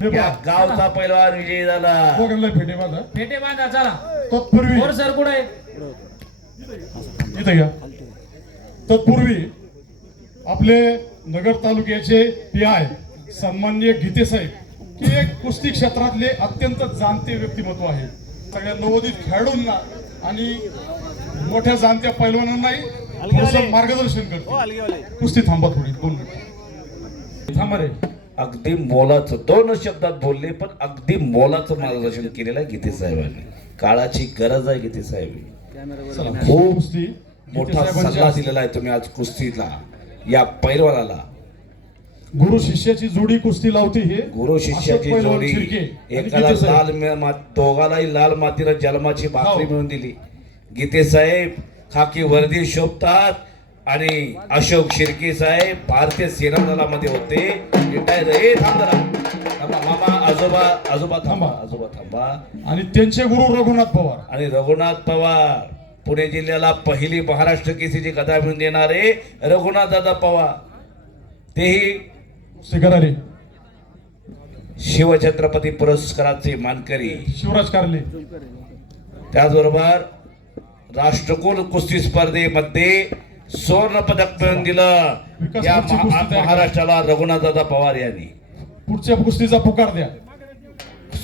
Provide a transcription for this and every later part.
हे या. गावचा पैलवान विजयी झाला. दोघांना फेटे माझा पेटे बांधा चला. तत्पूर्वी सर कुठे इथे घ्या तत्पूर्वी आपले नगर तालुक्याचे पी आय सन्मान्य गीते साहेब की एक कुस्ती क्षेत्रातले अत्यंत जाणते व्यक्तिमत्व आहे. सगळ्या नवोदित खेळाडूंना आणि मोठ्या जाणत्या पैलवानांनाही थोडंसं मार्गदर्शन करते कुस्ती थांबा थोडी दोन मिनिट. थांबा रे. अगदी मोलाचं दोन शब्दात बोलले पण अगदी मोलाचं मार्गदर्शन केलेलं आहे गीते साहेबांनी. काळाची गरज आहे गीते साहेब खूप मोठा सल्ला दिलेला आहे तुम्ही आज कुस्तीला या पैलवानाला. गुरु शिष्याची जोडी कुस्ती लावते हे. गुरु शिष्याची जोडी. एकाला. लाल दोघालाही लाल मातीला जन्माची भाकरी हो. मिळून दिली. गीते साहेब खाकी वर्दी शोभतात. आणि अशोक शिर्के साहेब भारतीय सेना दलामध्ये होते. रिटायर ए थांब जरा. थांबा मामा आजोबा आजोबा थांबा. आजोबा थांबा. आणि त्यांचे गुरु रघुनाथ पवार. आणि रघुनाथ पवार पुणे जिल्ह्याला पहिली महाराष्ट्र केसरीची गदा मिळून देणारे रघुनाथ दादा पवार. तेही शिखरारी शिवछत्रपती पुरस्काराचे मानकरी. शिवराज कारले. त्याचबरोबर राष्ट्रकुल कुस्ती स्पर्धेमध्ये सुवर्ण पदक मिळवून दिलं या महाराष्ट्राला रघुनाथदादा पवार यांनी. पुढच्या कुस्तीचा पुकार द्या.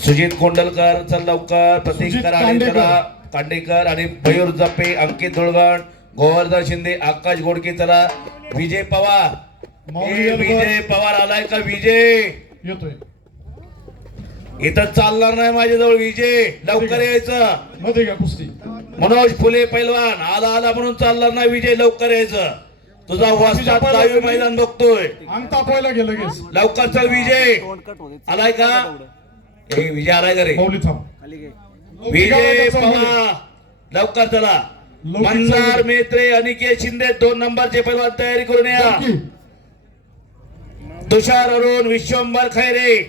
सुजित कोंडलकर चल लवकर. प्रतीक कराडे कांडेकर. आणि मयूर जप्पे अंकित धुळगण गोवर्धन शिंदे आकाश गोडके चला. विजय पवार. विजय पवार आलाय का विजय? येतोय. इथं चालणार नाही माझ्याजवळ विजय. लवकर यायचं. मध्ये घ्या कुस्ती. मनोज फुले पैलवान आला आला म्हणून चालणार नाही विजय लवकर यायचं. तुझा वाजता मैदान बघतोय. गेलं लवकर चल विजय. आलाय का? ए विजय आलाय का रे? माऊली थांब. विजय पवार. लवकर चला. मंदार. मेत्रे अनिकेत शिंदे दोन नंबरचे पैलवान तयारी करून या. तुषार अरुण विश्वंभर खैरे.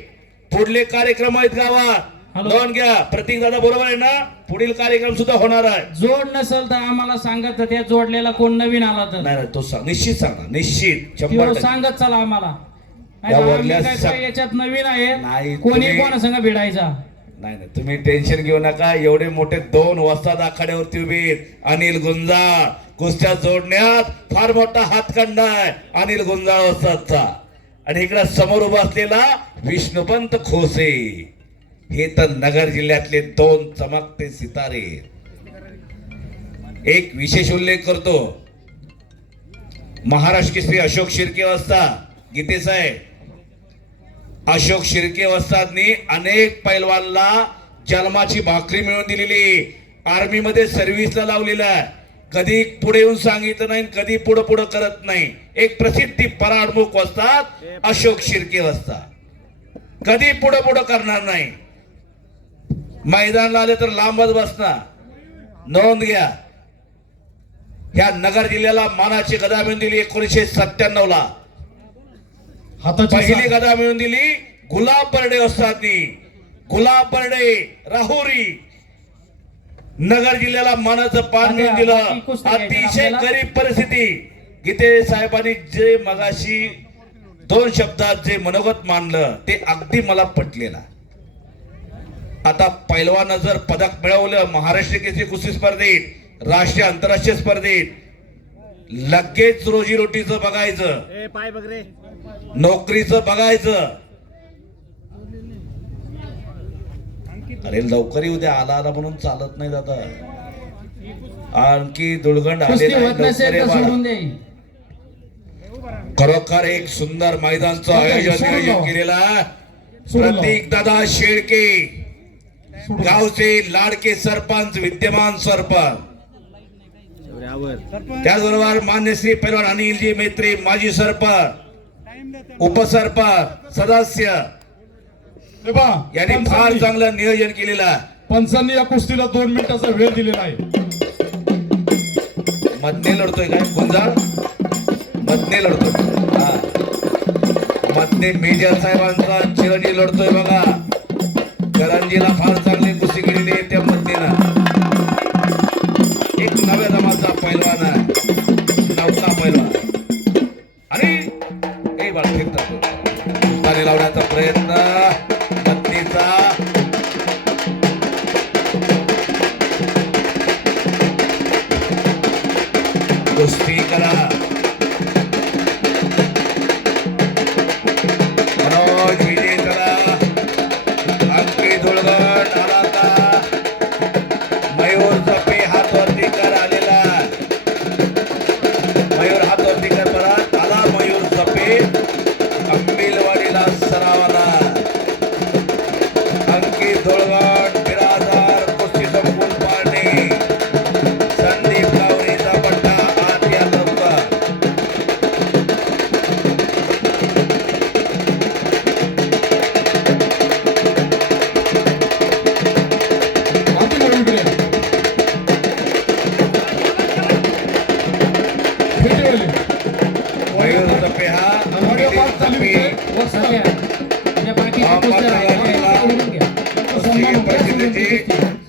पुढले कार्यक्रम आहेत गावात. नोंद घ्या. प्रतीक दादा बरोबर आहे ना? पुढील कार्यक्रम सुद्धा होणार आहे. जोड नसेल तर आम्हाला सांगत त्या जोडलेला कोण नवीन आला तर. नाही नाही तो सांग निश्चित सांग ना निश्चित शंभर टक्के. सांगत चला आम्हाला. नाही आम्ही काय काय याच्यात नवीन नाही, आहे कोणी तुम्ही- कोणा संग भिडायचा? नाही नाही तुम्ही टेन्शन घेऊ नका. एवढे मोठे दोन वस्ताद आखाड्यावरती उभे आहेत. अनिल गुंजाळ. कुस्त्या जोडण्यात फार मोठा हातखंडा आहे. अनिल गुंजाळ वस्तादचा आणि इकडे समोर उभा असलेला विष्णुपंत खोसे. हे तर नगर जिल्ह्यातले दोन चमकते सितारे. एक विशेष उल्लेख करतो. महाराष्ट्र केसरी अशोक शिर्के वस्ता गीते साहेब. अशोक शिर्के वस्तांनी अनेक पैलवानला जन्माची भाकरी मिळवून दिलेली आर्मी मध्ये सर्व्हिसला लावलेला कधी पुढे येऊन सांगितलं नाही कधी पुढं पुढं करत नाही. एक प्रसिद्धी पराडमुख वस्तात अशोक शिर्के वस्ता. कधी पुढं पुढं करणार नाही. मैदानला आले तर लांबच बसणार नोंद घ्या. ह्या नगर जिल्ह्याला मानाची गदा मिळून दिली एकोणीसशे सत्त्याण्णव ला पहिली. गदा मिळून दिली गुलाब बर्डे वस्तादनी. गुलाब बर्डे राहुरी. नगर जिल्ह्याला मानाचं पान मिळून दिलं. अतिशय. गरीब परिस्थिती. गीते साहेबांनी जे मगाशी दोन शब्दात जे मनोगत मांडलं ते अगदी मला पटलेलं आता पैलवानं जर पदक मिळवलं महाराष्ट्र केसरी कुस्ती स्पर्धेत राष्ट्रीय आंतरराष्ट्रीय स्पर्धेत लगेच रोजीरोटीचं बघायचं. पाय बघ रे. नोकरीचं बघायचं. अरे लवकर येऊ द्या आला आला म्हणून चालत नाही दादा आणखी दुर्गंड खरोखर एक सुंदर मैदानचं आयोजन केलेलं. प्रतीक दादा शेळके. गावचे लाडके सरपंच विद्यमान सरपंच. त्याचबरोबर मान्य श्री पैलवान अनिलजी मेत्री माजी सरपंच उपसरपंच सदस्य. यांनी फार चांगलं नियोजन केलेलं आहे. पंचांनी या कुस्तीला दोन मिनिटाचा वेळ दिलेला आहे. मधने लढतोय काय? गुंजाळ मधने लढतोय. हा. मधने मेजर साहेबांचा चिरंजीव लढतोय बघा. करंजीला फार चांगली कुस्ती केलेली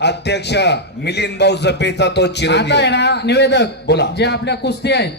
अध्यक्ष मिलिंद भाऊ जपेचा तो चिरंजीव. निवेदक. बोला. जे आपल्या कुस्ती आहेत.